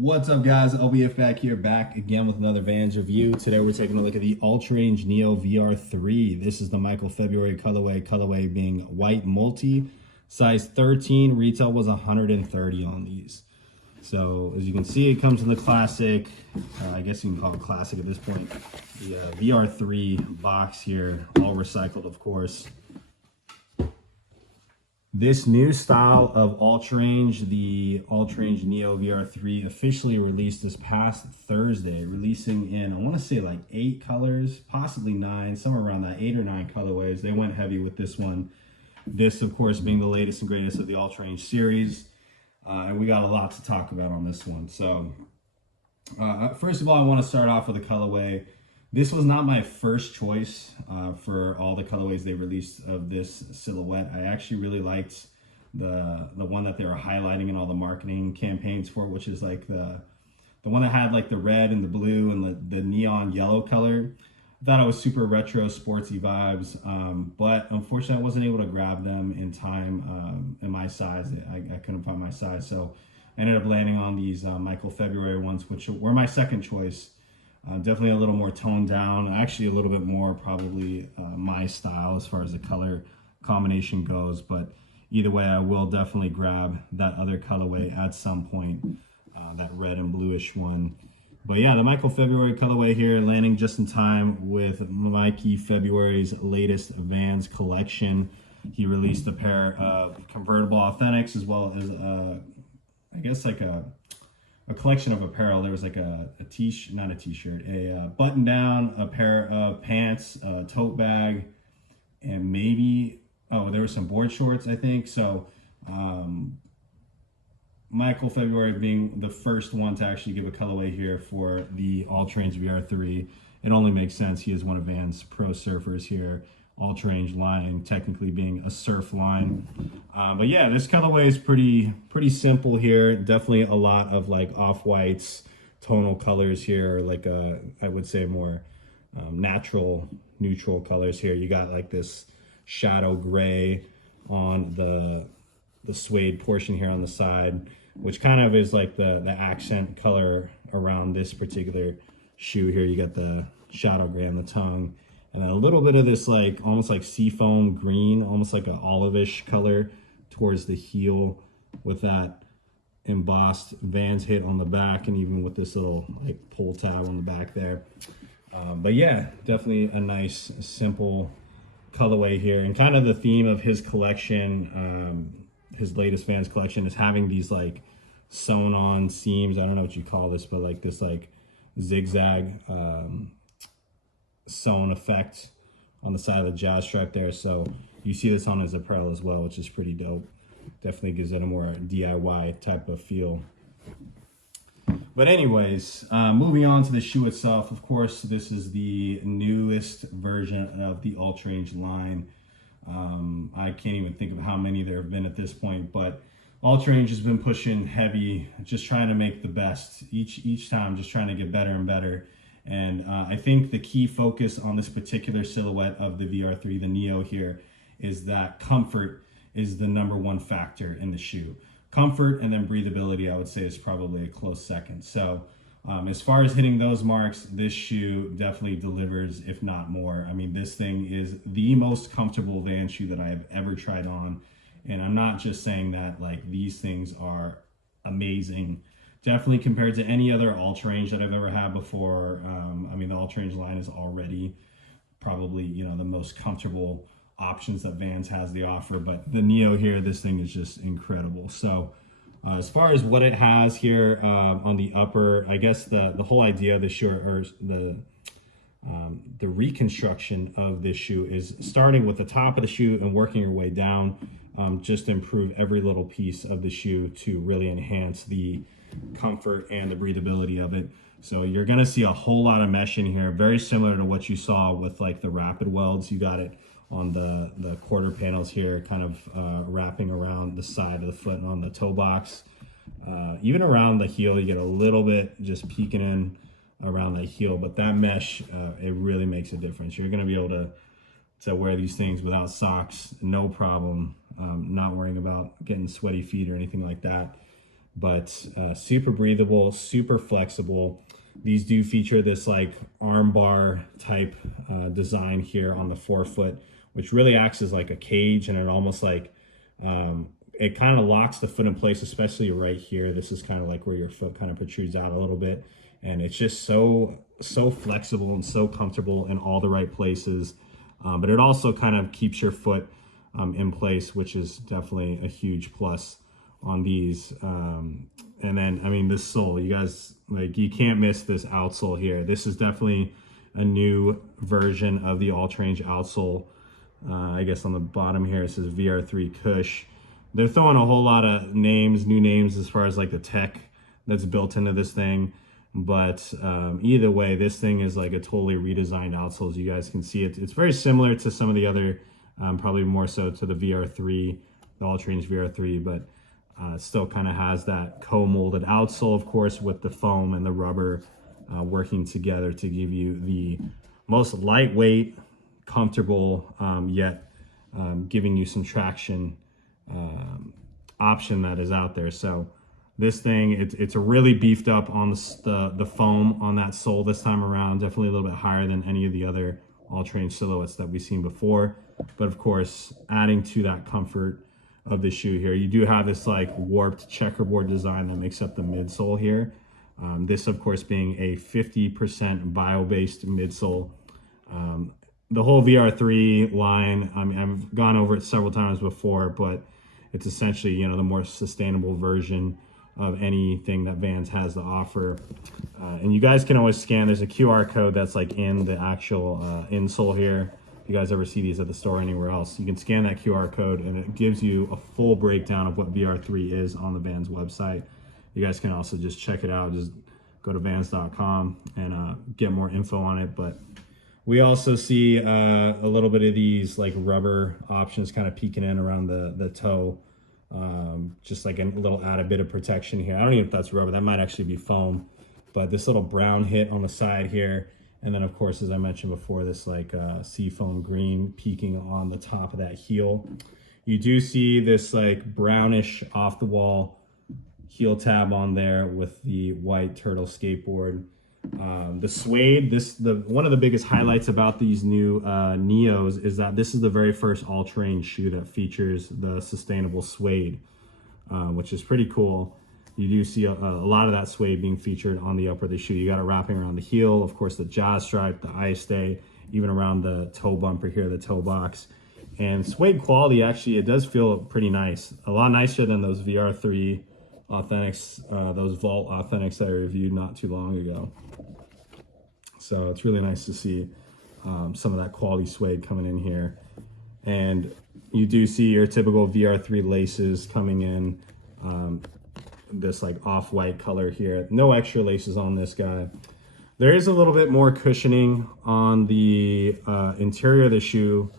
What's up, guys? LBF back again with another Vans review. Today we're taking a look at the Ultrarange Neo VR3. This is the Michael February colorway being white multi, size 13. Retail was 130 on these. So as you can see, it comes in the classic, I guess you can call it classic at this point, the VR3 box here, all recycled, of course. This new style of Ultrarange, the Ultrarange Neo VR3, officially released this past Thursday, releasing in, I want to say like 8 colors, possibly 9, somewhere around that, 8 or 9 colorways. They went heavy with this one. This, of course, being the latest and greatest of the Ultrarange series. And we got a lot to talk about on this one. So, first of all, I want to start off with a colorway. This was not my first choice for all the colorways they released of this silhouette. I actually really liked the one that they were highlighting in all the marketing campaigns for, which is like the one that had like the red and the blue and the neon yellow color. I thought it was super retro, sportsy vibes, but unfortunately I wasn't able to grab them in time in my size. I couldn't find my size, so I ended up landing on these Michael February ones, which were my second choice. Definitely a little more toned down, actually a little bit more probably my style as far as the color combination goes, but either way I will definitely grab that other colorway at some point, that red and bluish one. But yeah, the Michael February colorway here landing just in time with Mikey February's latest Vans collection. He released a pair of convertible authentics as well as I guess like a collection of apparel. There was like a button down, a pair of pants, a tote bag, and maybe, oh, there were some board shorts, I think. So Michael February being the first one to actually give a colorway here for the Ultrarange VR3. It only makes sense. He is one of Vans pro surfers here. Ultrarange line technically being a surf line, but yeah, this colorway is pretty simple here. Definitely a lot of like off-whites, tonal colors here, like I would say more natural neutral colors here. You got like this shadow gray on the suede portion here on the side, which kind of is like the accent color around this particular shoe here. You got the shadow gray on the tongue, and then a little bit of this like almost like seafoam green, almost like an olive-ish color towards the heel with that embossed Vans hit on the back, and even with this little like pull tab on the back there. But yeah, definitely a nice simple colorway here, and kind of the theme of his collection, his latest Vans collection, is having these like sewn on seams. I don't know what you call this, but like this like zigzag sewn effect on the side of the jazz stripe there. So you see this on his apparel as well, which is pretty dope. Definitely gives it a more DIY type of feel. But anyways, moving on to the shoe itself. Of course, this is the newest version of the Ultrarange line. I can't even think of how many there have been at this point, but Ultrarange has been pushing heavy, just trying to make the best each time, just trying to get better and better. And I think the key focus on this particular silhouette of the VR3, the Neo here, is that comfort is the #1 factor in the shoe. Comfort and then breathability, I would say, is probably a close second. So as far as hitting those marks, this shoe definitely delivers, if not more. I mean, this thing is the most comfortable Vans shoe that I have ever tried on. And I'm not just saying that, like, these things are amazing. Definitely compared to any other Ultrarange that I've ever had before. I mean, the Ultrarange line is already probably, you know, the most comfortable options that Vans has to offer, but the Neo here, this thing is just incredible. So as far as what it has here on the upper, I guess the whole idea of the shoe, or the reconstruction of this shoe, is starting with the top of the shoe and working your way down, just to improve every little piece of the shoe to really enhance the comfort and the breathability of it. So you're gonna see a whole lot of mesh in here, very similar to what you saw with like the rapid welds. You got it on the quarter panels here, kind of wrapping around the side of the foot and on the toe box. Even around the heel, you get a little bit just peeking in around the heel, but that mesh, it really makes a difference. You're gonna be able to wear these things without socks, no problem, not worrying about getting sweaty feet or anything like that. but super breathable, super flexible. These do feature this like arm bar type design here on the forefoot, which really acts as like a cage, and it almost like it kind of locks the foot in place, especially right here. This is kind of like where your foot kind of protrudes out a little bit, and it's just so flexible and so comfortable in all the right places. But it also kind of keeps your foot in place, which is definitely a huge plus on these. And then, I mean, this sole, you guys, like, you can't miss this outsole here. This is definitely a new version of the Ultrarange outsole. I guess on the bottom here it says VR3 Cush. They're throwing a whole lot of names, new names, as far as like the tech that's built into this thing. But either way, this thing is like a totally redesigned outsole. As you guys can see, it's very similar to some of the other, probably more so to the VR3, the Ultrarange VR3, but still kind of has that co-molded outsole, of course, with the foam and the rubber working together to give you the most lightweight, comfortable, yet giving you some traction option that is out there. So this thing, it's a really beefed up on the foam on that sole this time around. Definitely a little bit higher than any of the other Ultrarange silhouettes that we've seen before. But of course, adding to that comfort of the shoe here, you do have this like warped checkerboard design that makes up the midsole here. This, of course, being a 50% bio-based midsole. The whole VR3 line, I mean, I've gone over it several times before, but it's essentially, you know, the more sustainable version of anything that Vans has to offer. And you guys can always scan, there's a QR code that's like in the actual insole here. If you guys ever see these at the store or anywhere else, you can scan that QR code and it gives you a full breakdown of what VR3 is on the Vans website. You guys can also just check it out. Just go to vans.com and get more info on it. But we also see a little bit of these like rubber options kind of peeking in around the toe. Just like a little added bit of protection here. I don't even know if that's rubber, that might actually be foam, but this little brown hit on the side here. And then of course, as I mentioned before, this like seafoam green peeking on the top of that heel. You do see this like brownish off the wall heel tab on there with the white turtle skateboard. The suede, one of the biggest highlights about these new Neos is that this is the very first Ultrarange shoe that features the sustainable suede, which is pretty cool. You do see a lot of that suede being featured on the upper of the shoe. You got it wrapping around the heel, of course, the jazz stripe, the eye stay, even around the toe bumper here, the toe box. And suede quality, actually, it does feel pretty nice. A lot nicer than those VR3 Authentics, those Vault Authentics that I reviewed not too long ago. So it's really nice to see some of that quality suede coming in here. And you do see your typical VR3 laces coming in, this like off-white color here. No extra laces on this guy. There is a little bit more cushioning on the interior of the shoe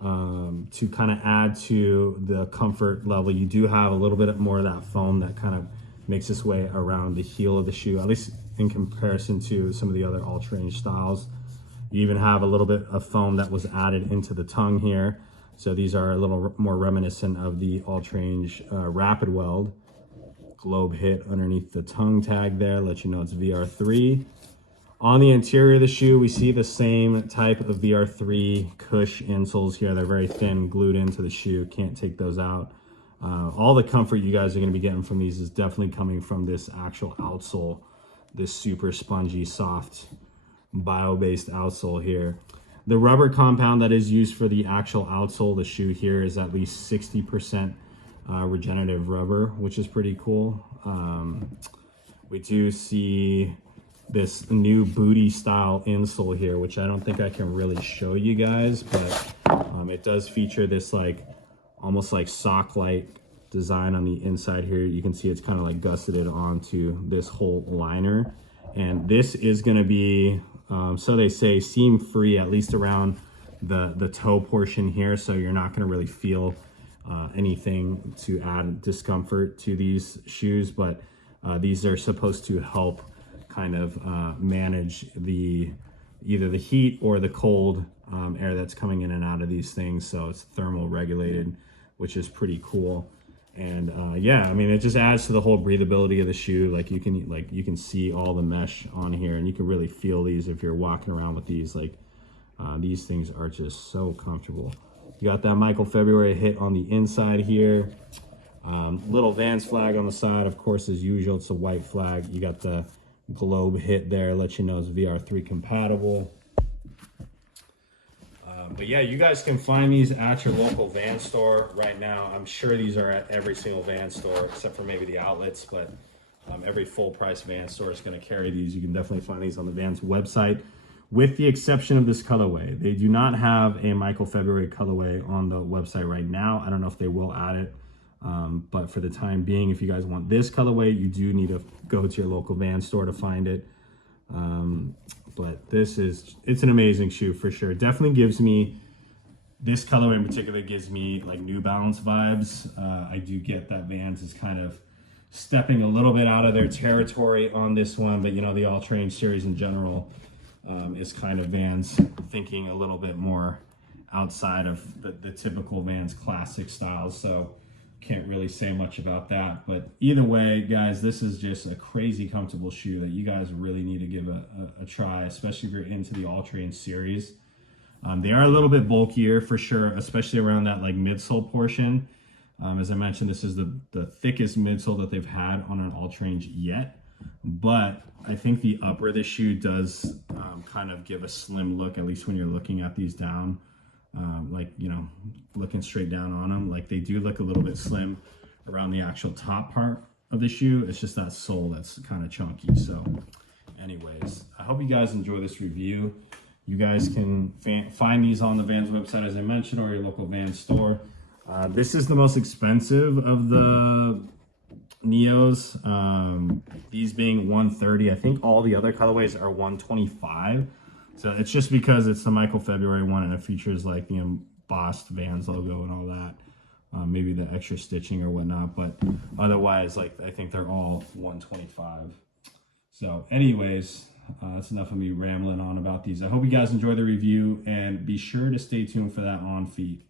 to kind of add to the comfort level. You do have a little bit more of that foam that kind of makes its way around the heel of the shoe, at least in comparison to some of the other Ultrarange styles. You even have a little bit of foam that was added into the tongue here. So these are a little more reminiscent of the Ultrarange Rapid Weld. Globe hit underneath the tongue tag there, let you know it's VR3. On the interior of the shoe, we see the same type of VR3 Cush insoles here. They're very thin, glued into the shoe. Can't take those out. All the comfort you guys are going to be getting from these is definitely coming from this actual outsole, this super spongy, soft, bio-based outsole here. The rubber compound that is used for the actual outsole of the shoe here is at least 60% regenerative rubber, which is pretty cool. We do see this new booty style insole here, which I don't think I can really show you guys, but it does feature this like almost like sock-like design on the inside here. You can see it's kind of like gusseted onto this whole liner, and this is going to be so they say seam free, at least around the toe portion here, so you're not going to really feel anything to add discomfort to these shoes. But these are supposed to help kind of manage either the heat or the cold air that's coming in and out of these things. So it's thermal regulated, which is pretty cool. And yeah, I mean, it just adds to the whole breathability of the shoe. Like you can see all the mesh on here, and you can really feel these if you're walking around with these. Like these things are just so comfortable. You got that Michael February hit on the inside here. Little Vans flag on the side, of course, as usual. It's a white flag. You got the globe hit there, let you know it's VR3 compatible. But yeah, you guys can find these at your local Vans store right now. I'm sure these are at every single Vans store, except for maybe the outlets, but every full price Vans store is going to carry these. You can definitely find these on the Vans website, with the exception of this colorway. They do not have a Michael February colorway on the website right now. I don't know if they will add it. But for the time being, if you guys want this colorway, you do need to go to your local Vans store to find it. But it's an amazing shoe for sure. Definitely gives me, this colorway in particular gives me like New Balance vibes. I do get that Vans is kind of stepping a little bit out of their territory on this one, but you know, the Ultrarange series in general is kind of Vans thinking a little bit more outside of the typical Vans classic styles. So can't really say much about that, but either way, guys, this is just a crazy comfortable shoe that you guys really need to give a try, especially if you're into the Ultrarange series. They are a little bit bulkier for sure, especially around that like midsole portion. As I mentioned, this is the thickest midsole that they've had on an Ultrarange yet, but I think the upper of the shoe does kind of give a slim look, at least when you're looking at these down. Like, you know, looking straight down on them, like they do look a little bit slim around the actual top part of the shoe. It's just that sole that's kind of chunky. So anyways, I hope you guys enjoy this review. You guys can find these on the Vans website, as I mentioned, or your local Vans store. This is the most expensive of the Neos, these being $130. I think all the other colorways are $125. So it's just because it's the Michael February one and it features like the embossed Vans logo and all that. Maybe the extra stitching or whatnot, but otherwise, like, I think they're all $125. So anyways, that's enough of me rambling on about these. I hope you guys enjoy the review, and be sure to stay tuned for that on feed.